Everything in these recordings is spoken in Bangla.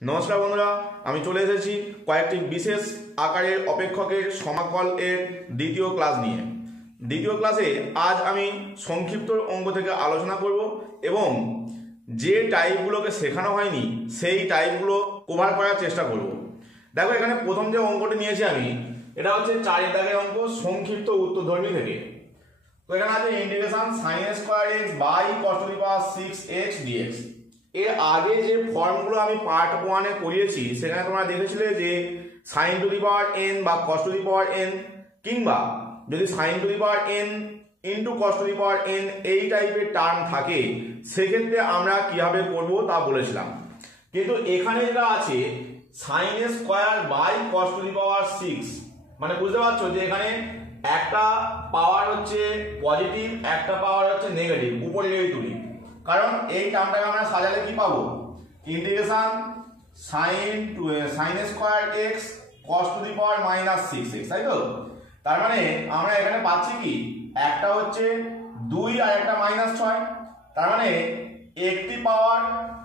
নমস্কার বন্ধুরা, আমি চলে এসেছি কয়েকটি বিশেষ আকারের অপেক্ষকের সমাকল এর দ্বিতীয় ক্লাস নিয়ে। দ্বিতীয় ক্লাসে আজ আমি সংক্ষিপ্ত অঙ্ক থেকে আলোচনা করব এবং যে টাইপগুলোকে শেখানো হয়নি সেই টাইপগুলো কভার করার চেষ্টা করব। দেখো, এখানে প্রথম যে অঙ্কটি নিয়েছি আমি, এটা হচ্ছে 4 দাগের অঙ্ক, সংক্ষিপ্ত উত্তরধর্মী থেকে। তো এখানে আছে integration sin square x by cos to the power 6x dx। এর আগে যে ফর্মগুলো আমি পার্ট 1 এ করিয়েছি সেখানে তোমরা দেখেছিলে যে sin to the power n বা cos to the power n, কিংবা যদি sin to the power n into cos to the power n এই টাইপের টার্ম থাকে সেক্ষেত্রে আমরা কিভাবে করব তা বলেছিলাম। কিন্তু এখানে যেটা আছে sin square by cos to the power 6, মানে বুঝতে পারছো যে এখানে একটা পাওয়ার হচ্ছে পজিটিভ, একটা পাওয়ার হচ্ছে নেগেটিভ, উপরে যদি তুলি, কারণ এই টার্মটাকে আমরা সাজালে কি পাবো, integration sin square x cos to the power minus 6x, তাই তো? তার মানে আমরা এখানে পাচ্ছি কি, একটা হচ্ছে 2 আর একটা মাইনাস 6, তার মানে একটি পাওয়ার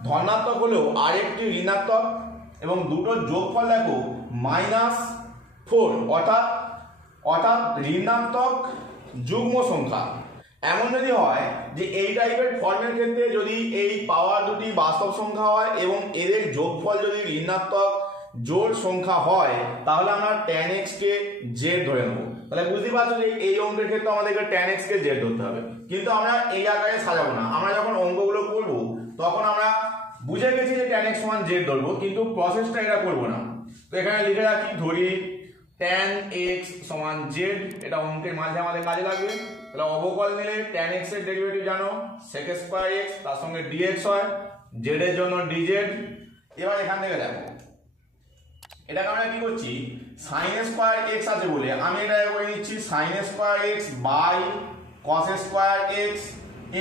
ধনাত্মক হলেও আরেকটি ঋণাত্মক, এবং দুটোর যোগফল দেখো -4, অর্থাৎ ঋণাত্মক যুগ্ম সংখ্যা। এমন যদি হয় যে এই টাইপের ফর্মের ক্ষেত্রে যদি এই পাওয়ার দুটি বাস্তব সংখ্যা হয় এবং এদের যোগফল যদি ঋণাত্মক জোড় সংখ্যা হয় তাহলে আমরা tan x কে z ধরে নেব। তাহলে বুঝতে পারছো যে এই অঙ্কের ক্ষেত্রে আমাদেরকে tan x কে z ধরতে হবে, কিন্তু আমরা এই আকারে সাজাবো না। আমরা যখন অঙ্কগুলো করব তখন আমরা বুঝে গেছি যে tan x সমান z ধরবো, কিন্তু প্রসেসটা এটা করবো না। তো এখানে লিখে রাখি, ধরি tan x সমান z, এটা অঙ্কের মাঝে আমাদের কাজে লাগবে। তাহলে অবকল নিলে tan x এর ডেরিভেটিভ জানো sec স্কয়ার x, তার সঙ্গে dx হয়, z এর জন্য dz। এবার এখান থেকে দেখো, এটাকে আমরা কি করছি, sin স্কয়ার x আছে বলে আমি এটা করে নিচ্ছি sin square x by cos square x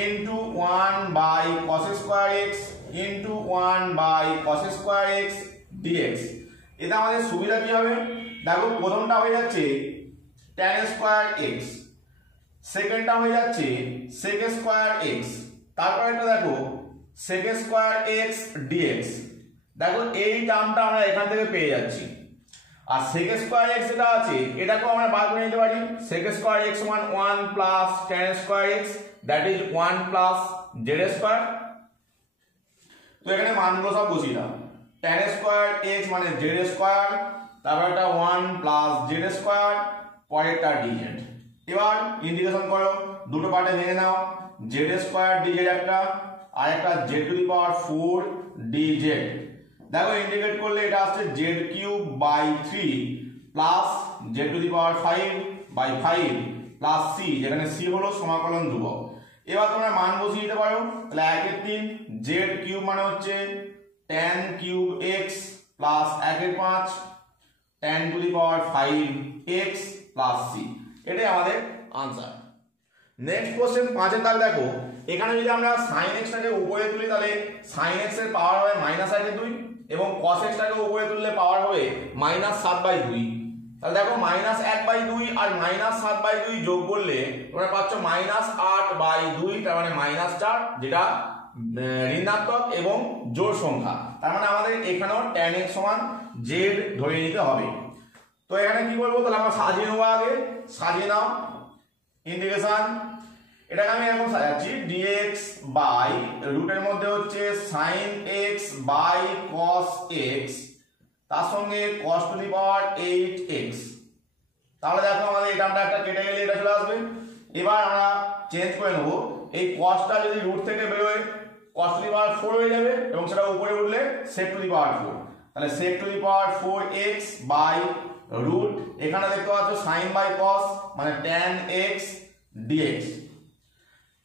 into 1 by cos square x into 1 by cos square x dx। এটা আমাদের সুবিধা কি হবে, দেখো প্রথমটা হয়ে যাচ্ছে tan স্কয়ার x, সেকেন্ডটা হয়ে যাচ্ছে sec স্কয়ার x, তারপর এটা দেখো sec স্কয়ার x dx। দেখো এই টার্মটা আমরা এখান থেকে পেয়ে যাচ্ছি, আর sec স্কয়ার x যেটা আছে এটাকে আমরা বার করে নিতে পারি। sec স্কয়ার x সমান 1 plus tan square x, that is 1 plus z square. তো এখানে মানগুলো সব বসিয়ে দাও, tan স্কয়ার x মানে z স্কয়ার, তারপর এটা 1 প্লাস z স্কয়ার, পরেরটা dz। এবার ইন্টিগ্রেশন করো, দুটো পার্টে ভেঙে নাও, z স্কয়ার dz একটা, আর একটা z to the power 4 dz। দেখো ইন্টিগ্রেট করলে এটা আসছে z cube by 3 plus z to the power 5 by 5 plus c, যেখানে c হলো সমাকলন ধ্রুবক। এবার তোমরা মান বসিয়ে দিতে পারো। তাহলে 1 এর 3, z কিউব মানে হচ্ছে tan কিউব x প্লাস 1 এর 5 tan two the power 5x plus c, এটাই আমাদের আনসার। নেক্সট কোশ্চেন 5 এর দাগ দেখো, এখানে যদি আমরা sin x টাকে উপরে তুলি তাহলে sin x এর পাওয়ার হবে -1/2 এবং cos x টাকে উপরে তুললে পাওয়ার হবে -7/2। তাহলে দেখো -1/2 আর -7/2 যোগ করলে তোমরা পাচ্ছ -8/2, তার মানে -4, যেটা ঋণাত্মক এবং জোড় সংখ্যা। তার মানে আমাদের এখানেও tan x সমান z ধরে নিতে হবে। তো এখানে কি বলবো, তাহলে আমরা সাজিয়ে নেবো, আগে সাজিয়ে নাও। ইন্টিগ্রেশন, এটাকে আমি এখন সাজাচ্ছি dx বাই রুটের মধ্যে হচ্ছে sin x by cos x, তার সঙ্গে cos to the power 8x। তাহলে দেখো আমাদের এই টার্মটা একটা কেটে গেলে এটা চলে আসবে। এবার আমরা চেঞ্জ করে নেবো, এই cosটা যদি রুট থেকে বেরোয় cos টু দি পাওয়ার 4 হয়ে যাবে, এবং সেটা উপরে উঠলে sec টু দি পাওয়ার 4। তাহলে sec to the power 4x by root, এখানে দেখতে পাচ্ছ sin বাই cos মানে tan x dx।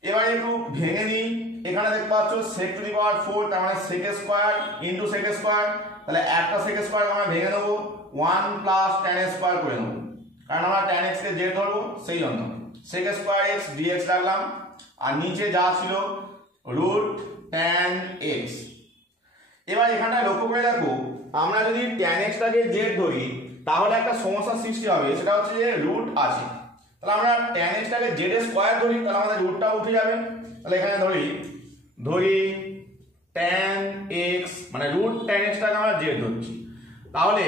এবার একটু ভেঙে নিই, এখানে দেখতে পাচ্ছ sec টু দি পাওয়ার 4, তার মানে sec square into sec square. তাহলে একটা sec স্কয়ার আমরা ভেঙে নেব, 1 প্লাস tan স্কয়ার করে নেব, কারণ আমরা tan x কে z ধরবো, সেই জন্য sec স্কয়ার x dx রাখলাম। আর নিচে যা ছিল রুট tan x। এবার এখানটায় লক্ষ্য করে দেখো, আমরা যদি tan x টাকে z ধরি তাহলে একটা সমস্যার সৃষ্টি হবে, সেটা হচ্ছে যে রুট আছে। তাহলে আমরা tan x টাকে z স্কয়ার ধরি, তাহলে আমাদের রুটটা উঠে যাবে। তাহলে এখানে ধরি tan x মানে রুট tan x টাকে আমরা z ধরছি, তাহলে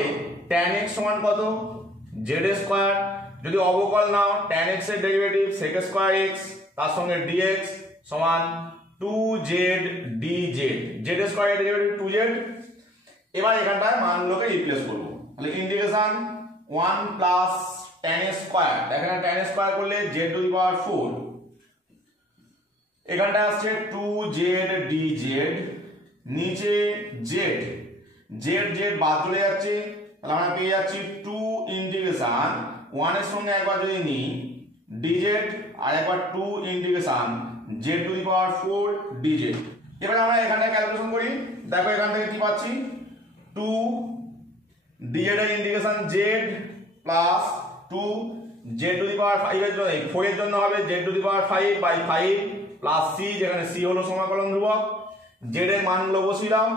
tan x সমান কত z স্কয়ার, যদি অবকল নাও tan x এর ডেরিভেটিভ sec স্কয়ার x তার সঙ্গে dx সমান 2z dz, z স্কয়ার এর ডেরিভেটিভ 2z। এবার এখানটায় মানগুলোকে রিপ্লেস করব, তাহলে ইন্টিগ্রেশন 1 প্লাস tan স্কয়ার, এখানে tan স্কয়ার করলে z টু দি পাওয়ার 4, এখানটা আসছে 2z dz, নিচে z z বাদ চলে যাচ্ছে, তাহলে আমরা পেয়ে যাচ্ছি 2 ইন্টিগ্রেশন 1 এর সঙ্গে একবার যদি নিই dz আর একবার 2 integration z to the power 4 dz। এবার আমরা এখানটা ক্যালকুলেশন করি, দেখো এখান থেকে কি পাচ্ছি 2 dz এর integration z plus 2 z to the power 5 এর জন্য 4 এর জন্য হবে z to the power 5 by 5 plus c, যেখানে c হলো সমাকলন ধ্রুবক, z এর মানগুলো বসিয়ে দাও,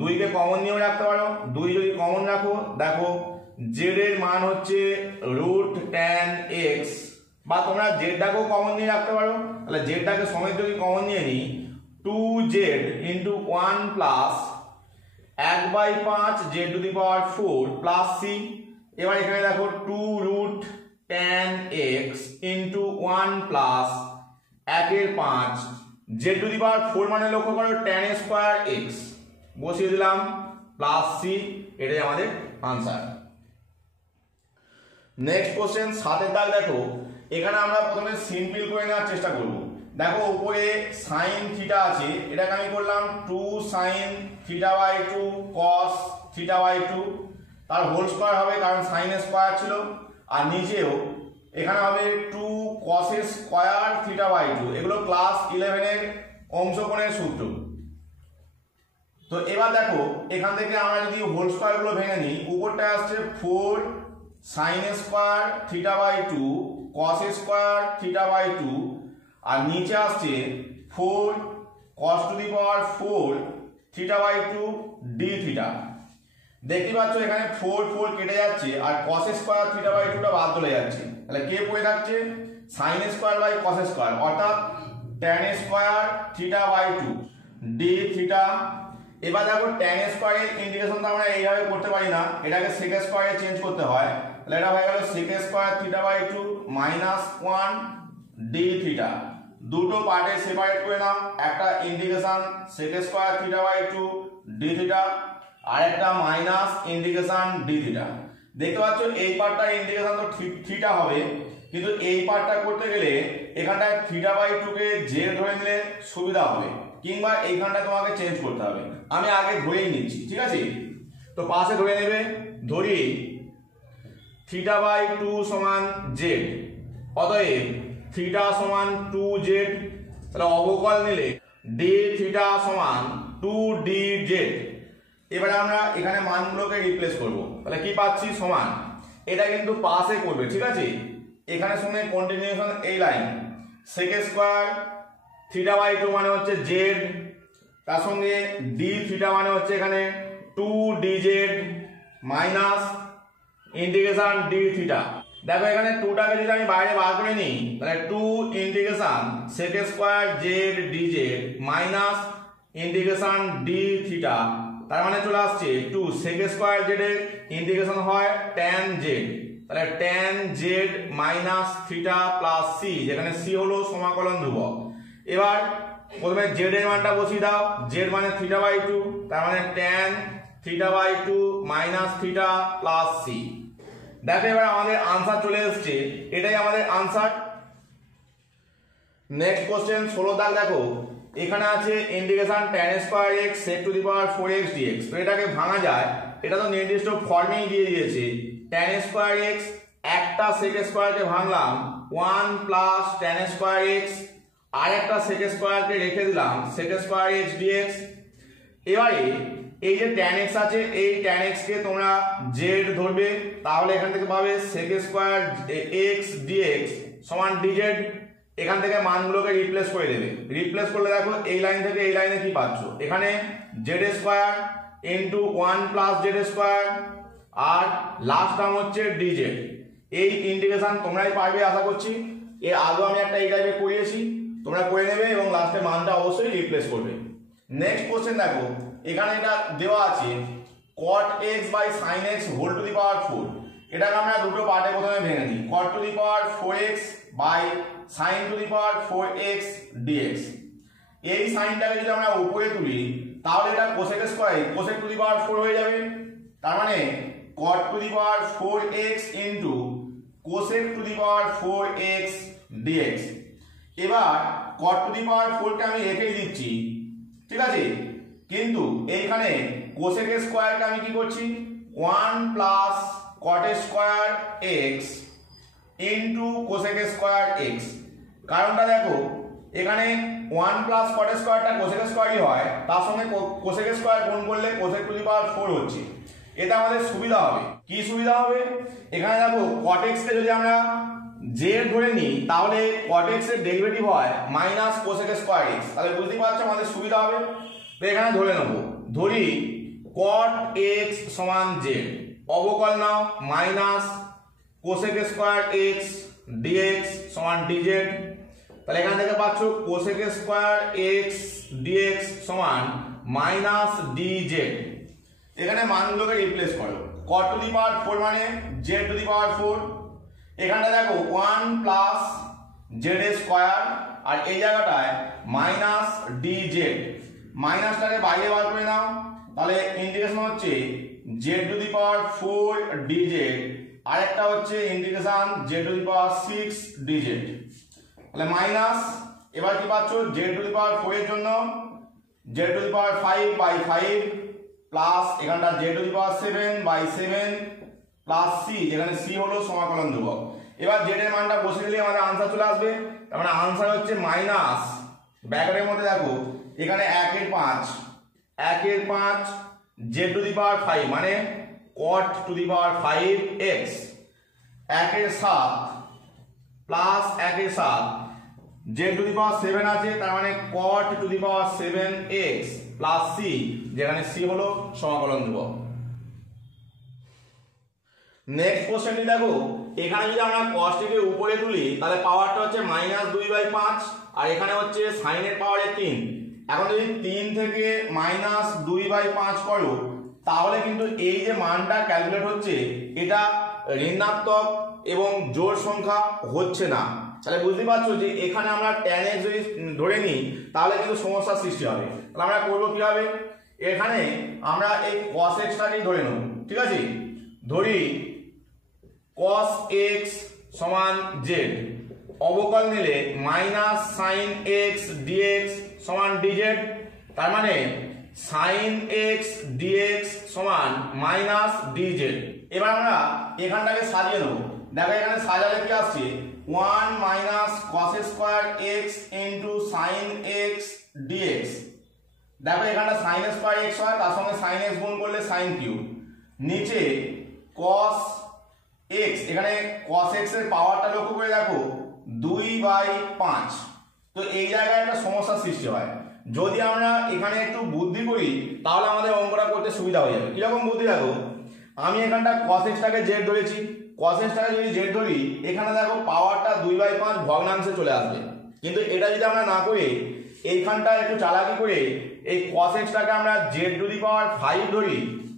2 কে কমন নিয়েও রাখতে পারো, 2 যদি কমন রাখো দেখো z এর মান হচ্ছে রুট tan x, বা তোমরা z টাকেও কমন নিয়ে রাখতে পারো, তাহলে z টাকে সমেত যদি কমন নিয়ে নিই 2z into 1 plus 1/5 z to the power 4 plus c। এবার এখানে দেখো 2 root tan x into 1 plus 1/5 z to the power 4 মানে লক্ষ্য করো tan স্কয়ার x বসিয়ে দিলাম প্লাস c, এটাই আমাদের आंसर। নেক্সট কোশ্চেন 7 এর দাগ দেখো, এখানে আমরা প্রথমে সিম্পল করে নেওয়ার চেষ্টা করব। দেখো উপরে sin থিটা আছে, এটাকে আমি করলাম 2 sin theta by 2 cos theta by 2, তার হোল স্কয়ার হবে কারণ sin স্কয়ার ছিল, আর নিচেও এখানে হবে 2 cos স্কয়ার থিটা বাই 2, এগুলো ক্লাস 11 এর অংশকোণের সূত্র। তো এবার দেখো এখান থেকে আমরা যদি হোল স্কয়ার গুলো ভেঙে নিই, উপরটা আসছে 4 sin square theta by 2 cos square theta by 2, আর নিচে আসছে 4 cos to the power 4 theta by 2 d theta. দেখতে পাচ্ছ এখানে 4 4 কেটে যাচ্ছে আর cos স্কয়ার থিটা বাই 2 টা বাদ চলে যাচ্ছে, তাহলে কে পড়ে থাকছে sin square by cos square, অর্থাৎ tan square theta by 2 d theta. এবার দেখো tan স্কয়ার এর ইন্টিগ্রেশন তো আমরা এইভাবে করতে পারি না, এটাকে sec স্কয়ার এ চেঞ্জ করতে হয়, তাহলে এটা হয়ে গেল sec square theta by 2 minus 1 d theta. দুটো পার্টে সেপারেট করে নাও, একটা integration sec square theta by 2 d theta আর একটা মাইনাস ইন্টিগ্রেশন d থিটা। দেখতে পাচ্ছ এই পার্টটা ইন্টিগ্রেশন তো থিটা হবে, কিন্তু এই পার্টটা করতে গেলে এখানটায় থিটা বাই 2 কে z ধরে নিলে সুবিধা হবে, কিংবা এইখানটা তোমাকে চেঞ্জ করতে হবে, আমি আগে ধরেই নিচ্ছি, ঠিক আছে। তো পাশে ধরে নেবে, ধরি থিটা বাই 2 সমান z, অতএব থিটা সমান 2z, তাহলে অবকল নিলে d থিটা সমান 2dz। এবারে আমরা এখানে মানগুলোকে রিপ্লেস করব, তাহলে কি পাচ্ছি সমান, এটা কিন্তু পাশে করবে, ঠিক আছে। এখানে সঙ্গে কন্টিনিউশন এই line sec square theta by 2 মানে হচ্ছে z, তার সঙ্গে d থিটা মানে হচ্ছে এখানে 2dz minus integration d theta. দেখো এখানে 2 টাকে যদি আমি বাইরে বার করে নিই, তাহলে 2 integration sec square z dz minus integration d theta, তার মানে চলে আসছে 2 sec স্কয়ার z এর ইন্টিগ্রেশন হয় tan z, তাহলে tan z minus theta plus c, যেখানে c হলো সমাকলন ধ্রুবক। এবার প্রথমে z এর মানটা বসিয়ে দাও, z মানে থিটা বাই 2, তার মানে tan theta by 2 minus theta plus c। দেখো এবার আমাদের आंसर চলে এসেছে, এটাই আমাদের आंसर। নেক্সট কোশ্চেন 16 দাগ দেখো, এখানে আছে integration tan square x sec to the power 4x dx। তো এটাকে ভাঙা যায়, এটা তো নির্দিষ্ট ফর্মেই দিয়ে দিয়েছে, tan স্কয়ার x একটা sec স্কয়ারকে ভাঙলাম 1 plus tan square x, আর একটা sec স্কয়ারকে রেখে দিলাম sec স্কয়ার x dx। এবারে এই যে tan x আছে, এই tan x কে তোমরা z ধরবে, তাহলে এখান থেকে পাবে sec স্কয়ার x dx সমান dz। এখান থেকে মানগুলোকে রিপ্লেস করে দেবে, রিপ্লেস করলে দেখো এই লাইন থেকে এই লাইনে কি পাচ্ছ, এখানে z square into 1 plus z square, আর লাস্ট টার্ম হচ্ছে dz। এই ইন্টিগ্রেশন তোমরাই পারবে আশা করছি, এর আগেও আমি একটা এই টাইপে করিয়েছি, তোমরা করে নেবে এবং লাস্টে মানটা অবশ্যই রিপ্লেস করবে। নেক্সট কোশ্চেন দেখো, এখানে এটা দেওয়া আছে cot x by sin x whole to the power 4। এটাকে আমরা দুটো পার্টে প্রথমে ভেঙে দিই, cot to the power 4x by sin to the power 4x dx। এই সাইনটাকে যদি আমরা উপরে তুলি তাহলে এটা cosec square cosec to the power 4 হয়ে যাবে। তার মানে cot to the power 4x into cosec to the power 4x dx। এবার cot টু দি পাওয়ার 4 কে আমি রেখেই দিচ্ছি, ঠিক আছে, কিন্তু এইখানে cosec স্কয়ারকে আমি কি করছি 1 plus cot square x into cosec square x। কারণটা দেখো, এখানে 1 প্লাস cot স্কয়ারটা cosec স্কয়ারই হয়, তার সঙ্গে cosec স্কয়ার গুণ করলে cosec টু দি পাওয়ার 4 হচ্ছে। এটা আমাদের সুবিধা হবে। কি সুবিধা হবে? এখানে দেখো cot x কে যদি আমরা z ধরে নিই তাহলে cot x এর ডেরিভেটিভ হয় মাইনাস cosec স্কয়ার x। তাহলে বুঝতেই পারছো আমাদের সুবিধা হবে। তো এখানে ধরে নেব, ধরি cot x সমান z, অবকল নাও minus cosec square x dx সমান dz। তাহলে এখানে দেখতে পাচ্ছ cosec স্কয়ার x dx সমান মাইনাস dz। এখানে মানগুলোকে রিপ্লেস করো, cot টু দি পাওয়ার 4 মানে z টু দি পাওয়ার 4। এখানটা দেখো 1 প্লাস z স্কয়ার আর এই জায়গাটায় মাইনাস dz। মাইনাসটাকে বাইরে বার করে নাও, তাহলে ইন্টিগ্রেশন হচ্ছে z to the power 4 dz আর একটা হচ্ছে integration z to the power 6 dz। তাহলে মাইনাস, এবার কি পাচ্ছ z টু দি পাওয়ার 4 এর জন্য z to the power 5 by 5 plus এখানটা z to the power 7 by 7 plus c, যেখানে c হলো সমাকলন ধ্রুবক। এবার z এর মানটা বসে দিলে আমাদের আনসার চলে আসবে। তার মানে আনসার হচ্ছে মাইনাস, ব্র্যাকেটের মধ্যে দেখো এখানে 1 এর 5 z টু দি পাওয়ার 5 মানে cot to the power 5x, 1 এর 7 প্লাস 1 এর 7 z টু দি পাওয়ার 7 আছে, তার মানে cot to the power 7x plus c, যেখানে c হলো সমাকলন ধ্রুবক। নেক্সট কোশ্চেনটি দেখো, এখানে যদি আমরা cos টিকে উপরে তুলি তাহলে পাওয়ারটা হচ্ছে মাইনাস 2/5 আর এখানে হচ্ছে sin এর পাওয়ারে 3। এখন যদি 3 থেকে মাইনাস 2/5 করো তাহলে কিন্তু এই যে মানটা ক্যালকুলেট হচ্ছে এটা ঋণাত্মক এবং জোড় সংখ্যা হচ্ছে না। তাহলে বুঝতে পারছো যে এখানে আমরা tan x যদি ধরে নিই তাহলে কিন্তু সমস্যার সৃষ্টি হবে। তাহলে আমরা করবো কিভাবে, এখানে আমরা এই cos x টাকেই ধরে নেব, ঠিক আছে। ধরি cos x সমান z, অবকল নিলে মাইনাস sin x dx সমান dz। তার মানে sin x dx সমান মাইনাস dz। এবার আমরা এখানটাকে সাজিয়ে নেব। দেখো এখানে সাজালে কি আসছে 1 minus cos square x into sin x dx। দেখো এখানটা sin স্কয়ার x হয়, তার সঙ্গে sin x গুণ করলে sin কিউব, নিচে cos x, এখানে cos x এর পাওয়ারটা লক্ষ্য করে দেখো 2/5। তো এই জায়গায় একটা সমস্যার সৃষ্টি হয়। যদি আমরা এখানে একটু বুদ্ধি করি তাহলে আমাদের অঙ্কটা করতে সুবিধা হয়ে যাবে। কিরকম বুদ্ধি দেখো, আমি এখানটা cos x টাকে z ধরেছি, cos x টাকে যদি z ধরি এখানে দেখো পাওয়ারটা 2/5 ভগ্নাংশে চলে আসবে। কিন্তু এটা যদি আমরা না করে এইখানটা একটু চালাকি করে এই cos x টাকে আমরা z টু দি পাওয়ার 5 ধরি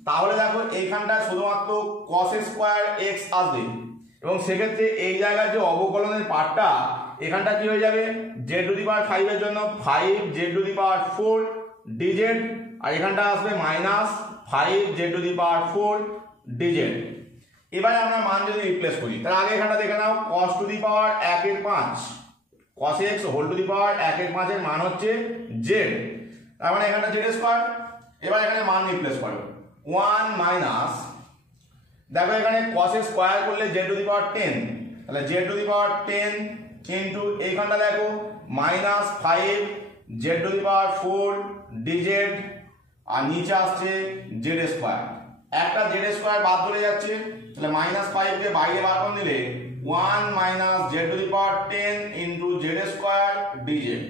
তাহলে দেখো এইখানটা শুধুমাত্র cos স্কয়ার x আসবে এবং সেক্ষেত্রে এই জায়গার যে অবকলনের পার্টটা এখানটা কি হয়ে যাবে z টু দি পাওয়ার 5 এর জন্য 5 z to the power 4 dz আর এখানটা আসবে minus 5 z to the power 4 dz। এবারে আমরা মান যদি রিপ্লেস করি তার আগে এখানটা দেখে নাও cos টু দি পাওয়ার 1 এর 5, cos x whole to the power 1 এর 5 এর মান হচ্ছে z, তার মানে এখানটা z স্কয়ার। এবার এখানে মান রিপ্লেস করো 1 মাইনাস, দেখো এখানে cos স্কয়ার করলে z টু দি পাওয়ার 10, তাহলে z to the power 10 into এইখানটা দেখো minus 5 z to the power 4 dz আর নিচে আসছে z স্কয়ার। একটা z স্কয়ার বাদ চলে যাচ্ছে, তাহলে মাইনাস 5 কে বাইরে বার করে দিলে 1 minus z to the power 10 into z square dz।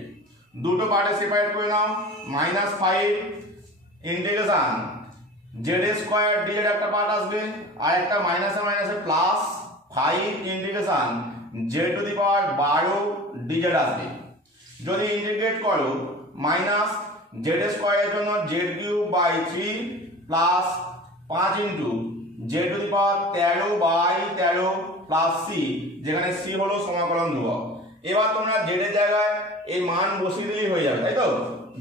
দুটো পার্টে সেপারেট করে নাও, minus 5 integration z square dz একটা পার্ট আসবে আর একটা মাইনাসে মাইনাসে plus 5 integration z to the power 12 dz আসবে। যদি ইন্টিগ্রেট করো মাইনাস জেড স্কোয়ারের জন্য z cube by 3 plus 5 into z to the power 13 by 13 plus c, যেখানে সি হলো সমাকলন ধ্রুবক। এবার তোমরা জেড এর জায়গায় এই মান বসিয়ে দিলেই হয়ে যাবে, তাই তো?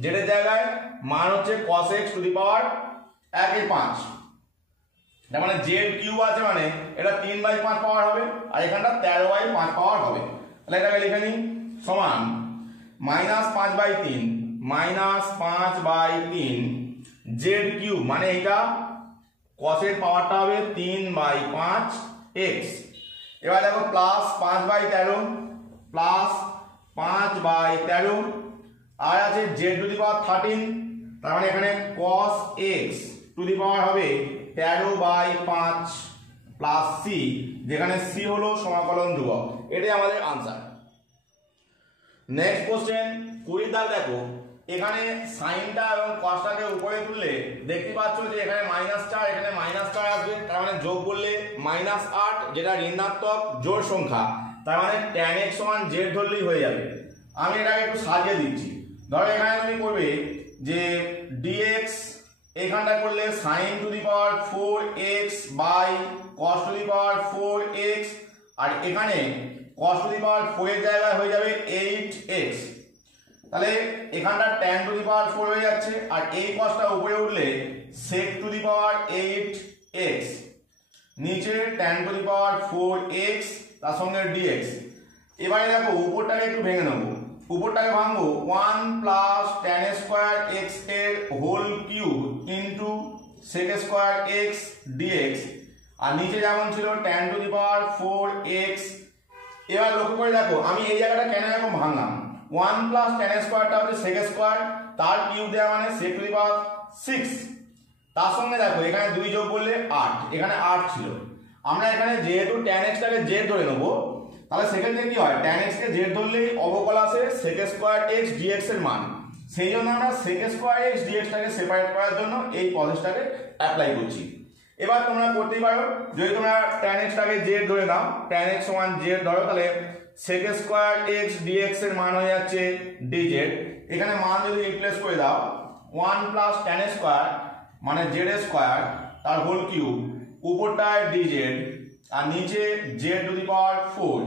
জেড এর জায়গায় মান হচ্ছে cos x টু দি পাওয়ার 1/5, তার মানে জেড কিউব আছে মানে এটা 3/5 পাওয়ার হবে, আর এখানটা 13/5 পাওয়ার হবে। তাহলে এটাকে লিখে নিই সমান -5/3 -5/3 জেড কিউব, মানে এটা cos এর পাওয়ারটা হবে 3/5 x। এবার দেখো প্লাস 5/13 প্লাস 5/13, আর আছে জেড টু দি পাওয়ার 13, তার মানে এখানে cos x টু দি পাওয়ার হবে 13/5 প্লাস সি, যেখানে সি হলো সমাকলন ধ্রুবক। এটাই আমাদের আনসার। নেক্সট কোশ্চেন 20 দাগ দেখো, এখানে সাইনটা এবং কসটাকে উপরে তুললে দেখতে পাচ্ছ যে এখানে -4 এখানে -4 আসবে, তার মানে যোগ করলে -8, যেটা ঋণাত্মক জোড় সংখ্যা, তার মানে tan x সমান z ধরলেই হয়ে যাবে। আমি এটাকে একটু সাজিয়ে দিচ্ছি। ধরো এখানে তুমি করবে যে dx, এখানটা করলে sin to the power 4x by cos to the power 4x, আর এখানে cos টু দি পাওয়ার 4 এর জায়গায় হয়ে যাবে 8x। তাহলে এখানটা tan টু দি পাওয়ার 4 হয়ে যাচ্ছে, আর এই cosটা উপরে উঠলে sec to the power 8x, নিচে tan two the power 4x তার সঙ্গে dx। এবারে দেখো উপরটাকে একটু ভেঙে নেবো, উপরটাকে ভাঙবো 1 প্লাস tan স্কয়ার x এর whole cube into sec square x dx, আর নিচে যেমন ছিল tan two the power 4x। এবার লক্ষ্য করে দেখো আমি এই জায়গাটা কেন এরকম ভাঙলাম, 1 প্লাস tan স্কয়ারটা হচ্ছে sec স্কয়ার, তার কিউব দেওয়া মানে sec টু দি পাওয়ার 6, তার সঙ্গে দেখো এখানে 2 যোগ করলে 8, এখানে 8 ছিল। আমরা এখানে যেহেতু tan x টাকে z ধরে নেব, তাহলে সেক্ষেত্রে কি হয়, tan x কে z ধরলেই অবকল আসে sec স্কয়ার x dx এর মান, সেই জন্য আমরা sec স্কয়ার x dx টাকে সেপারেট করার জন্য এই প্রসেসটাকে অ্যাপ্লাই করছি। এবার তোমরা করতেই পারো, যদি তোমরা tan x টাকে z ধরে নাও, tan x সমান z ধরো, তাহলে sec স্কয়ার x dx এর মান হয়ে যাচ্ছে dz। এখানে মান যদি রিপ্লেস করে দাও 1 প্লাস tan স্কয়ার মানে z স্কয়ার তার হোল কিউব, উপরটায় dz আর নিচে z টু দি পাওয়ার 4।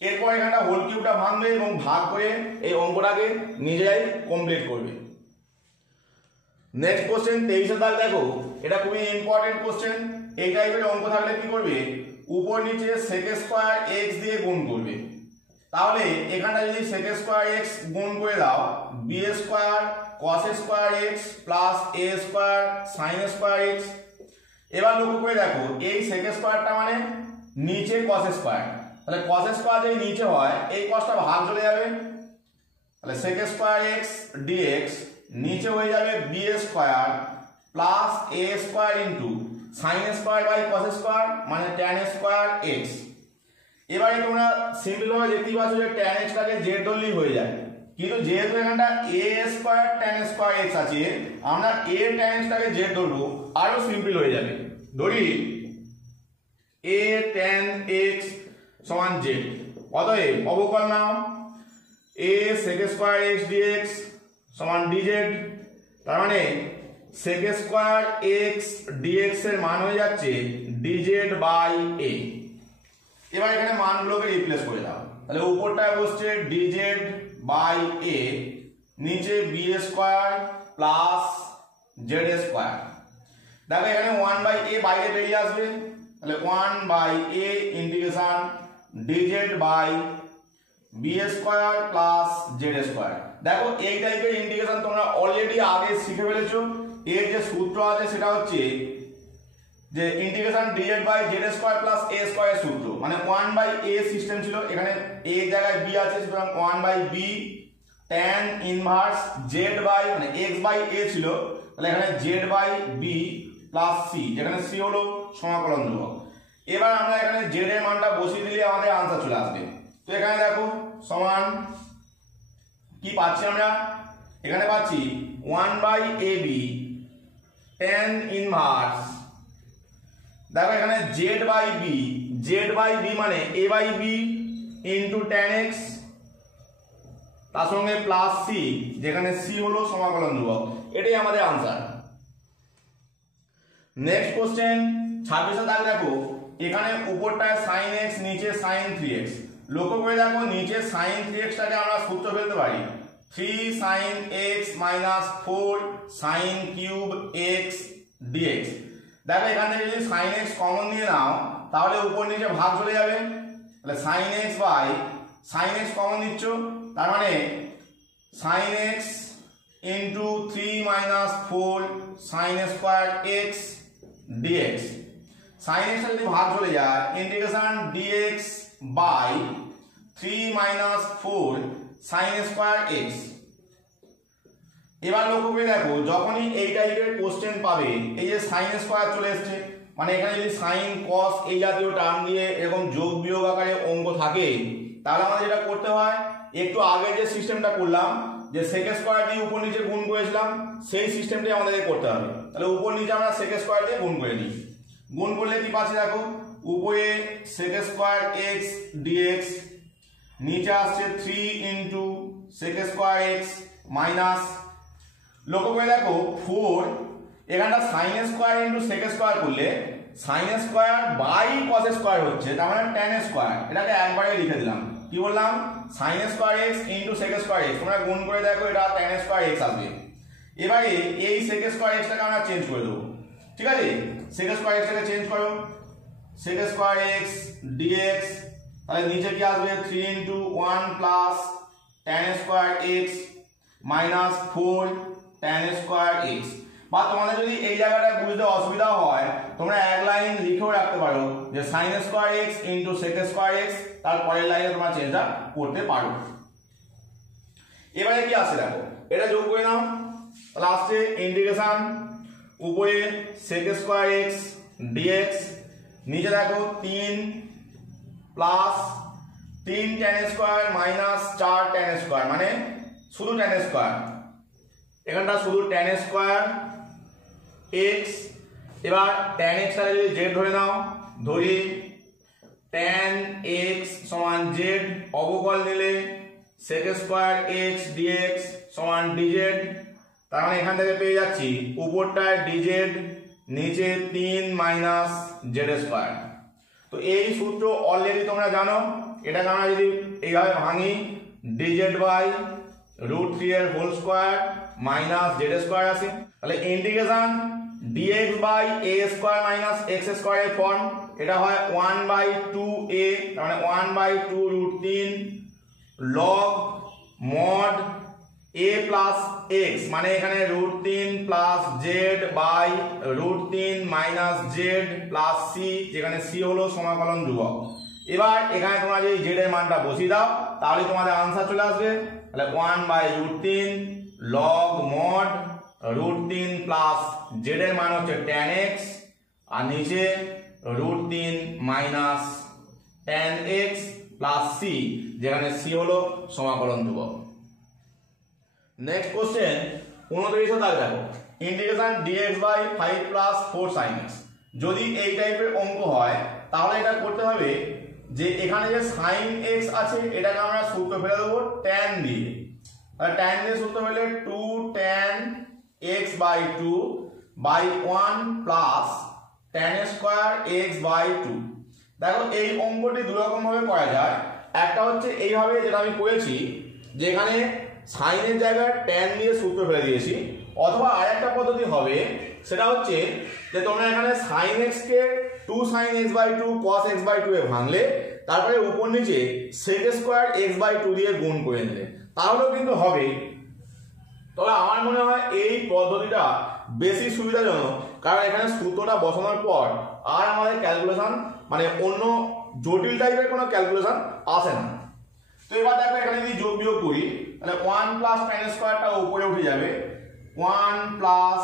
এরপর এখানটা হোল কিউবটা ভাঙবে এবং ভাগ করে এই অঙ্কটাকে নিজেরাই কমপ্লিট করবে। নেক্সট কোশ্চেন 23 দাগ দেখো, এটা খুবই ইম্পর্টেন্ট কোশ্চেন। এই টাইপের অঙ্ক থাকলে কি করবে, উপর নিচে sec স্কয়ার x দিয়ে গুণ করবে। তাহলে এখানটা যদি sec স্কয়ার x গুণ করে দাও, b square cos square x plus a square sin square x। এবার লক্ষ্য করে দেখো এই sec স্কয়ারটা মানে নিচে cos স্কয়ার, তাহলে cos স্কয়ার যদি নিচে হয় এই cosটা ভাগ চলে যাবে, তাহলে sec স্কয়ার x dx নিচে হয়ে যাবে b square plus a square into sin square by cos square মানে tan স্কয়ার x। এবারে তোমরা সিম্পল ভাবে দেখতে পাচ্ছ যে tan x টাকে z ধরলেই হয়ে যায়, কিন্তু যেহেতু এখানটা a square tan square x আছে, আমরা a tan x টাকে z ধরবো, আরো সিম্পল হয়ে যাবে। ধরি a tan x সমান z, অতএব অবকল নাও a sec square x dx সমান dz, তার মানে sec স্কয়ার x dx এর মান হয়ে যাচ্ছে dz বাই a। এবার এখানে মানগুলোকে রিপ্লেস করে দাও, তাহলে উপরটায় বসছে dz বাই a, নিচে b square plus z square. দেখো এখানে 1 বাই a বাইরে বেরিয়ে আসবে, তাহলে 1 বাই a integration dz by b square plus z square. দেখো এই টাইপের ইন্টিগ্রেশন তোমরা অলরেডি আগে শিখে ফেলেছো। এর যে সূত্র আছে সেটা হচ্ছে যে integration dz by z square plus a square সূত্র, মানে 1 বাই a সিস্টেম ছিল, এখানে a এর জায়গায় b আছে, সুতরাং 1 by b tan inverse z by মানে x বাই a ছিল, তাহলে এখানে z by b plus c, যেখানে c হলো সমাকলন ধ্রুবক। এবার আমরা এখানে z এর মানটা বসিয়ে দিলে আমাদের आंसर চলে আসবে। তো এখানে দেখো সমান কি পাচ্ছি আমরা, এখানে পাচ্ছি 1 বাই ab tan ইনভার্স, দেখো এখানে z বাই b মানে a by b into tan x, তার সঙ্গে প্লাস সি, যেখানে সি হলো সমাকলন ধ্রুবক। এটাই আমাদের আনসার। নেক্সট কোশ্চেন 26 দাগ দেখো, এখানে উপরটায় sin x, নিচে sin 3x। লক্ষ্য করে দেখো, নিচে sin 3x টাকে আমরা সূত্র ফেলতে পারি 3 sin x minus 4 sin cube x dx। দেখো এখান থেকে যদি sin x কমন নিয়ে নাও তাহলে উপর নিচে ভাগ চলে যাবে, তাহলে sin x by sin x common নিচ্ছ, তার মানে sin x into 3 minus 4 sin square x dx। sin x যদি ভাগ চলে যায়, integration dx by 3 minus 4 sin square x। এবার লক্ষ্য করে দেখো, যখনই এই টাইপের কোশ্চেন পাবে, এই যে sin স্কয়ার চলে এসেছে, মানে এখানে যদি sin cos এই জাতীয় টার্ম দিয়ে এরকম যোগ বিয়োগ আকারে অঙ্ক থাকে, তাহলে আমাদের যেটা করতে হয়, একটু আগে যে সিস্টেমটা করলাম, যে sec স্কয়ার দিয়ে উপর নিচে গুণ করেছিলাম, সেই সিস্টেমটাই আমাদেরকে করতে হবে। তাহলে উপর নিচে আমরা sec স্কয়ার দিয়ে গুণ করে নিই। গুণ করলে কি পাচ্ছি দেখো, উপরে sec স্কয়ার x dx, নিচে আসছে 3 into sec square x minus, লক্ষ্য করে দেখো 4, এখানটা sin square into sec square করলে sin square by cos square হচ্ছে, তার মানে tan স্কয়ার। এটাকে একবারে লিখে দিলাম, কি বললাম, sin square x into sec square x। তোমরা গুণ করে দেখো, এটা tan স্কয়ার x আসবে। এবারে এই sec স্কয়ার x টাকে আমরা চেঞ্জ করে দেবো, ঠিক আছে, sec স্কয়ার x টাকে চেঞ্জ করো, sec স্কয়ার x dx, তাহলে নিচে কি আসবে 3 into 1 plus tan square x minus 4 tan square x। বা তোমাদের যদি এই জায়গাটা বুঝতে অসুবিধা হয়, তোমরা এক লাইন লিখেও রাখতে পারো যে sin square x into sec square x, তার পরের লাইনে তোমরা চেঞ্জটা করতে পারো। এবারে কি আসছে দেখো, এটা যোগ করে নাও, তাহলে আসছে ইন্টিগ্রেশন উপরে sec স্কয়ার x dx, নিচে দেখো 3 plus 3 tan square minus 4 tan square, মানে শুধু tan স্কয়ার, এখানটা শুধু tan স্কয়ার x। এবার tan x টাকে যদি z ধরে নাও, ধরি tan x সমান z, অবকল নিলে sec স্কয়ার x dx সমান dz। তার মানে এখান থেকে পেয়ে যাচ্ছি উপরটায় dz, নিচে 3 মাইনাস z স্কয়ার। তো এই সূত্র অলরেডি তোমরা জানো, এটাকে আমরা যদি এইভাবে ভাঙি, dz বাই √3 এর whole square minus z square আছে, তাহলে integration dx by a square minus x square এর ফর্ম, এটা হয় 1/2a, তার মানে 1/2 √3 log mod a plus x, মানে এখানে √3 plus z by √3 minus z plus c, যেখানে c হলো সমাকলন ধ্রুবক। এবার এখানে তোমরা যদি z এর মানটা বসিয়ে দাও, তাহলে তোমাদের আনসার চলে আসবে, তাহলে 1/√3 log mod √3 প্লাস z এর মান হচ্ছে tan x, আর নিচে √3 minus tan x plus c, যেখানে c হলো সমাকলন ধ্রুবক। নেক্সট কোশ্চেন 29 দাগ দেখো, integration dx by 5 plus 4 sin x। যদি এই টাইপের অঙ্ক হয়, তাহলে এটা করতে হবে যে এখানে যে sin x আছে, এটাকে আমরা সূত্র ফেলে দেবো tan দিয়ে। tan দিয়ে সূত্র ফেলে 2 tan x by 2 by 1 plus tan square x by 2। দেখো এই অঙ্কটি দুরকম ভাবে করা যায়, একটা হচ্ছে এইভাবে যেটা আমি করেছি, যেখানে sin এর জায়গায় tan দিয়ে সূত্র ফেলে দিয়েছি, অথবা আরেকটা পদ্ধতি হবে, সেটা হচ্ছে যে তোমরা এখানে sin x কে 2 sin x by 2 cos x by 2 এ ভাঙলে, তারপরে উপর নিচে sec স্কয়ার x বাই 2 দিয়ে গুণ করে নিলে, তাহলেও কিন্তু হবে। তবে আমার মনে হয় এই পদ্ধতিটা বেশি সুবিধাজনক, কারণ এখানে সূত্রটা বসানোর পর আর আমাদের ক্যালকুলেশন, মানে অন্য জটিল টাইপের কোনো ক্যালকুলেশন আসে না। তো এবার দেখো, এখানে যদি যোগ বিয়োগ করি, তাহলে 1 প্লাস tan স্কয়ারটা উপরে উঠে যাবে, 1 plus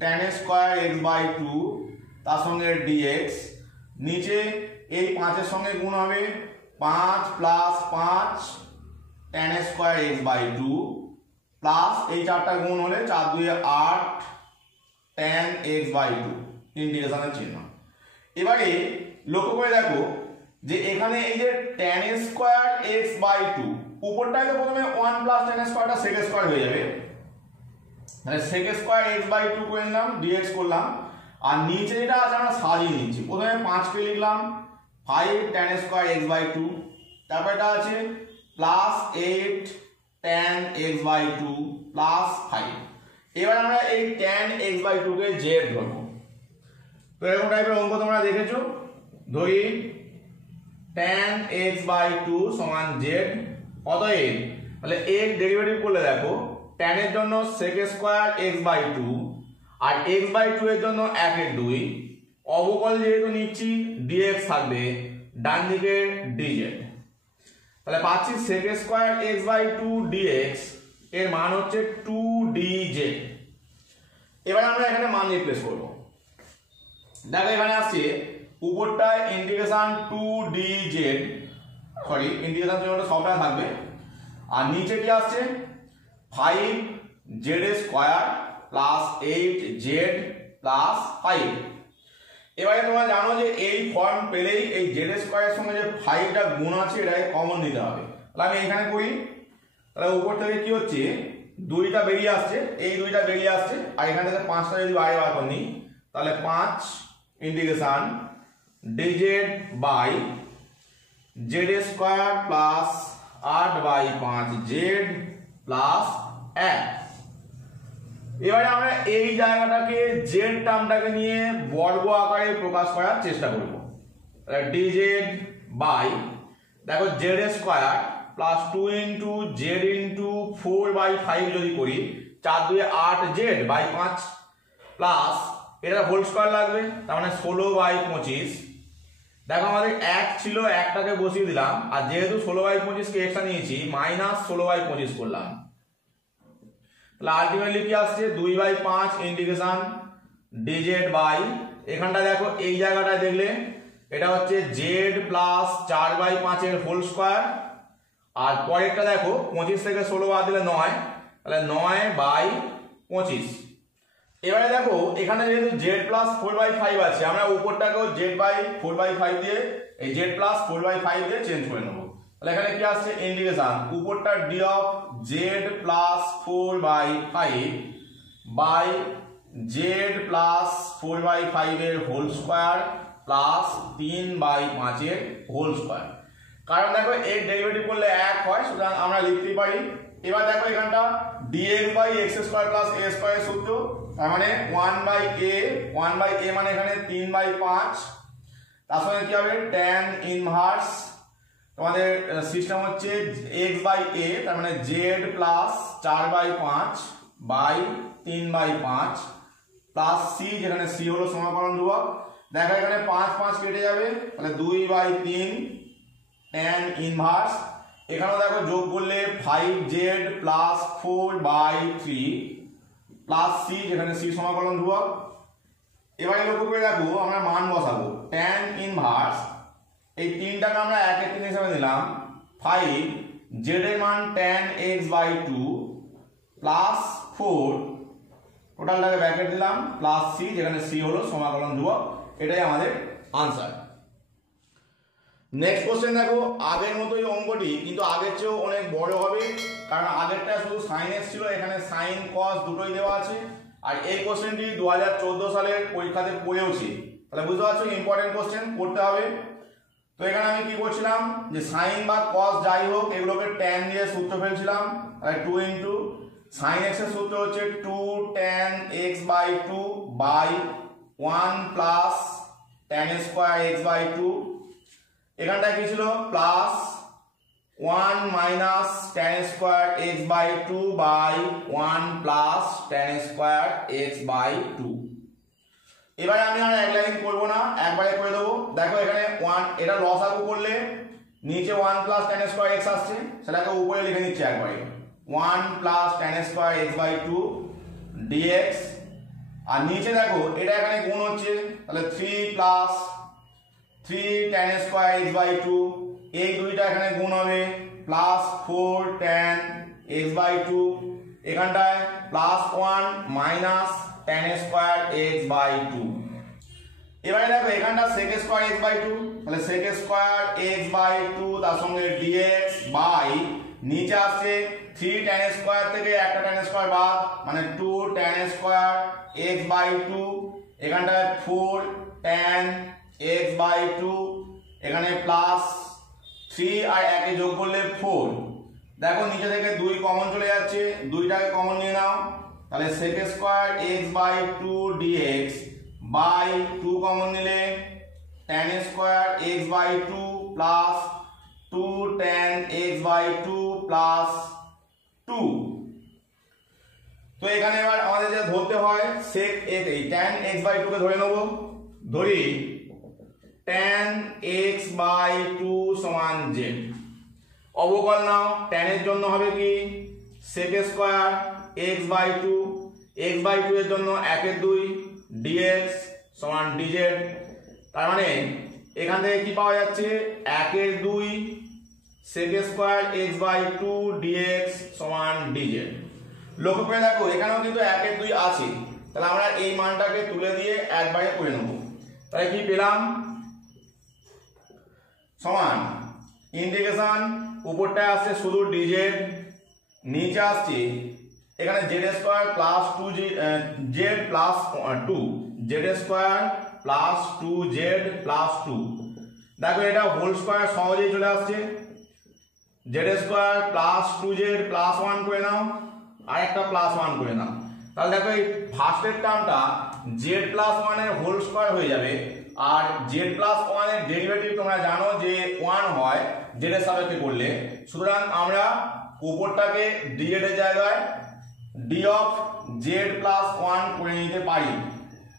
tan square x by 2, তার সঙ্গে dx, নিচে এই 5 এর সঙ্গে গুণ হবে, 5 plus 5 tan square x by 2 plus এই 4টা গুণ হলে 4 2 8 tan x বাই 2, ইন্টিগ্রেশনের চিহ্ন। এবারে লক্ষ্য করে দেখো যে এখানে এই যে tan স্কয়ার x বাই 2 উপরটায় তো প্রথমে 1 প্লাস টেন স্কোয়ারটা সেক স্কোয়ার হয়ে যাবে, তাহলে সেক স্কোয়ার এক্স বাই 2 করে নিলাম, ডিএক্স করলাম। আর নিচে যেটা আছে আমরা সাজিয়ে নিচ্ছি, প্রথমে 5 কে লিখলাম 5 tan স্কোয়ার এক্স বাই 2, তারপর এটা আছে plus 8 tan x by 2 plus 5। এবার আমরা এই tan x বাই 2 কে z ধরবো। তো এরকম টাইপের অঙ্ক তোমরা দেখেছো, ধরি tan x বাই 2 সমান z। অতএব তাহলে এর ডেরিভেটিভ করলে দেখো tan এর জন্য sec স্কয়ার x বাই 2 আর x বাই 2 এর জন্য 1 এর 2, অবকল যেহেতু নিচ্ছি dx থাকবে, ডান দিকে dz। তাহলে পাচ্ছি sec square x by 2 dx এর মান হচ্ছে 2dz। এবার আমরা এখানে মান রিপ্লেস করব। দেখো এখানে আসছে উপরটায় ইন্টিগ্রেশন 2dz, সরি ইন্টিগ্রেশন জন্য সবটা থাকবে, আর নিচে কি আসছে 5z square plus 8z plus 5। এবারে তোমরা জানো যে এই ফর্ম পেলেই এই z স্কয়ারের সঙ্গে যে 5টা গুণ আছে এটাকে কমন নিতে হবে। তাহলে আমি এখানে করি, তাহলে উপর থেকে কি হচ্ছে 2টা বেরিয়ে আসছে, এই 2টা বেরিয়ে আসছে, আর এখান থেকে 5টা যদি বাইরে বার করে নিই তাহলে 5 integration dz by z square plus 8/5z plus 1। এবারে আমরা এই জায়গাটাকে z টার্মটাকে নিয়ে বর্গ আকারে প্রকাশ করার চেষ্টা করব। dz বাই দেখো z square plus 2 into z into 4/5 যদি করি 4 2 8z বাই 5 প্লাস এটা হোল স্কয়ার লাগবে, তার মানে 16/25। দেখো আমাদের 1 ছিল, 1টাকে বসিয়ে দিলাম, আর যেহেতু 16/25 কে এক্সট্রা নিয়েছি মাইনাস 16/25 করলাম। তাহলে আলটিমেটলি কি আসছে 2/5 ইন্টিগ্রেশন dz বাই, এখানটা দেখো এই জায়গাটায় দেখলে এটা হচ্ছে z প্লাস 4/5 এর হোল স্কয়ার, আর পরেরটা দেখো 25 থেকে 16 বাদ দিলে 9, তাহলে 9/25। এবারে দেখো এখানে যেহেতু z প্লাস 4/5 আছে, আমরা উপরটাকেও z বাই 4/5 দিয়ে এই z প্লাস 4/5 দিয়ে চেঞ্জ করে নেব। তাহলে এখানে কি আসছে ইন্টিগ্রেশন উপরটা d of z plus 4/5 by z plus 4/5 এর হোল স্কয়ার প্লাস 3/5 এর হোল স্কয়ার। কারণ দেখো এর ডেরিভেটিভ করলে 1 হয়, সুতরাং আমরা লিখতে পারি। এবার দেখো এখানটা dx by x square plus a square সূত্র, তার মানে 1/a মানে এখানে 3/5, তার সঙ্গে কি হবে tan ইনভার্স, তোমাদের সিস্টেম হচ্ছে x বাই a, তার মানে z plus 4/5 by 3/5 plus c, যেখানে c হলো সমাকলন ধ্রুবক। দেখো এখানে 5 5 কেটে যাবে, তাহলে 2/3 tan ইনভার্স, এখানেও দেখো যোগ করলে 5z প্লাস 4/3 প্লাস c, যেখানে c সমাকলন ধ্রুবক। এবারে লক্ষ্য করে দেখো আমরা মান বসাবো, tan ইনভার্স এই 3টাকে আমরা 1 এর 3 হিসেবে নিলাম, 5 z এর মান tan x বাই 2 প্লাস 4, টোটালটাকে ব্র্যাকেট দিলাম, প্লাস c, যেখানে c হলো সমাকলন ধ্রুবক। এটাই আমাদের আনসার। নেক্সট কোশ্চেন দেখো, আগের মতোই অঙ্কটি, কিন্তু আগের চেয়েও অনেক বড় হবে, কারণ আগেরটা শুধু সাইন এক্স ছিল, এখানে সাইন কস দুটোই দেওয়া আছে। আর এই কোশ্চেনটি 2014 সালের পরীক্ষাতে পড়েওছি, তাহলে বুঝতে পারছো ইম্পর্টেন্ট কোশ্চেন, করতে হবে। তো এখানে আমি কি করছিলাম যে সাইন বা কস যাই হোক এগুলোকে ট্যান দিয়ে সূত্র ফেলছিলাম, তাহলে 2 ইন্টু সাইন এক্স এর সূত্র হচ্ছে 2 tan x by 2 by 1 plus tan square x by 2, এখানটা কি ছিল plus 1 minus tan square x by 2 by 1 plus tan square x by 2। এবারে আমি আর এক লাইন করব না, একবারে করে দেবো। দেখো এখানে 1, এটা লসাগু করলে নিচে 1 প্লাস tan স্কয়ার x আসছে, সেটাকে উপরে লিখে নিচ্ছি একবারে, 1 plus tan square x by 2 dx। আর নিচে দেখো এটা এখানে গুণ হচ্ছে, তাহলে 3 plus 3 tan square x by 2, এই দুইটা এখানে গুণ হবে, প্লাস 4 tan x বাই 2, এখানটায় plus 1 minus tan square x by 2। এবারে দেখো এখানটা sec স্কয়ার x বাই 2, তাহলে sec স্কয়ার x বাই 2 তার সঙ্গে dx বাই নিচে আসছে 3 tan স্কয়ার থেকে একটা tan স্কয়ার বাদ মানে 2 tan স্কয়ার x বাই 2, এখানটায় 4 tan x বাই 2, এখানে প্লাস 3 আর 1 যোগ করলে 4। দেখো নিচে থেকে 2 কমন চলে যাচ্ছে, 2টাকে কমন নিয়ে নাও, তাহলে sec square x by 2 dx by 2 common নিলে tan square x by 2 plus 2 tan x by 2 plus 2। তো এখানে এবার আমাদের যে ধরতে হয় sec x, এই tan x বাই 2 কে ধরে নেব, ধরি tan x বাই 2 সমান z। অবকল নাও, tan এর জন্য হবে কি sec square x by 2, x by 2 এর জন্য 1/2 dx সমান dz। তার মানে এখান থেকে কি পাওয়া যাচ্ছে 1/2 sec square x by 2 dx সমান dz। লক্ষ্য করে দেখো এখানেও কিন্তু 1/2 আছে, তাহলে আমরা এই মানটাকে তুলে দিয়ে একবারে করে নেব। তাহলে কি পেলাম সমান ইন্টিগ্রেশন উপরটায় আসছে শুধু dz, নিচে আসছে এখানে z square plus 2z plus 2, z square plus 2z plus 2। দেখো এটা হোল স্কয়ার সহজেই চলে আসছে, z square plus 2z plus 1 করে নাও আর একটা প্লাস 1 করে নাও। তাহলে দেখো এই ফার্স্টের টার্মটা z প্লাস 1 এর হোল স্কয়ার হয়ে যাবে, আর z প্লাস 1 এর ডেরিভেটিভ তোমরা জানো যে 1 হয় z এর সাপেক্ষে করলে। সুতরাং আমরা উপরটাকে dz এর জায়গায় d অফ z প্লাস 1 করে নিতে পারি,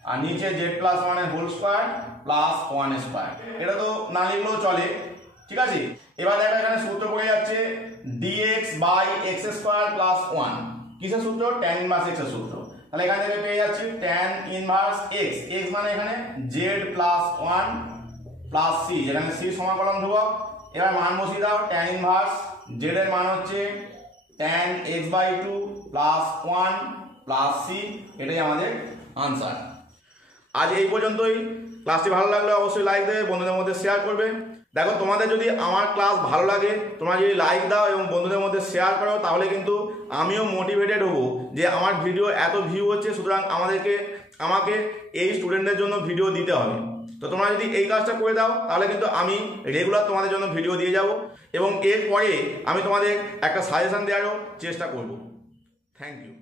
আর নিচে z প্লাস 1 এর হোল স্কয়ার প্লাস 1 স্কয়ার। এটা তো না লিখলেও চলে, ঠিক আছে। এবার দেখো এখানে সূত্র পড়ে যাচ্ছে dx by x square plus 1, কিসের সূত্র tan ইনভার্স x এর সূত্র। তাহলে এখান থেকে পেয়ে যাচ্ছি tan ইনভার্স x, x মানে এখানে z প্লাস 1 প্লাস c, যেখানে c সমাকলন ধ্রুবক। এবার মান বসিয়ে দাও, tan ইনভার্স z এর মান হচ্ছে tan x by 2 plus 1 plus c, এটাই আমাদের আনসার। আজ এই পর্যন্তই। ক্লাসটি ভালো লাগলে অবশ্যই লাইক দেবে, বন্ধুদের মধ্যে শেয়ার করবে। দেখো তোমাদের যদি আমার ক্লাস ভালো লাগে, তোমরা যদি লাইক দাও এবং বন্ধুদের মধ্যে শেয়ার করো, তাহলে কিন্তু আমিও মোটিভেটেড হব যে আমার ভিডিও এত ভিউ হচ্ছে, সুতরাং আমাকে এই স্টুডেন্টদের জন্য ভিডিও দিতে হবে। তো তোমরা যদি এই কাজটা করে দাও তাহলে কিন্তু আমি রেগুলার তোমাদের জন্য ভিডিও দিয়ে যাব, এবং এরপরে আমি তোমাদের একটা সাজেশন দেওয়ারও চেষ্টা করব। Thank you.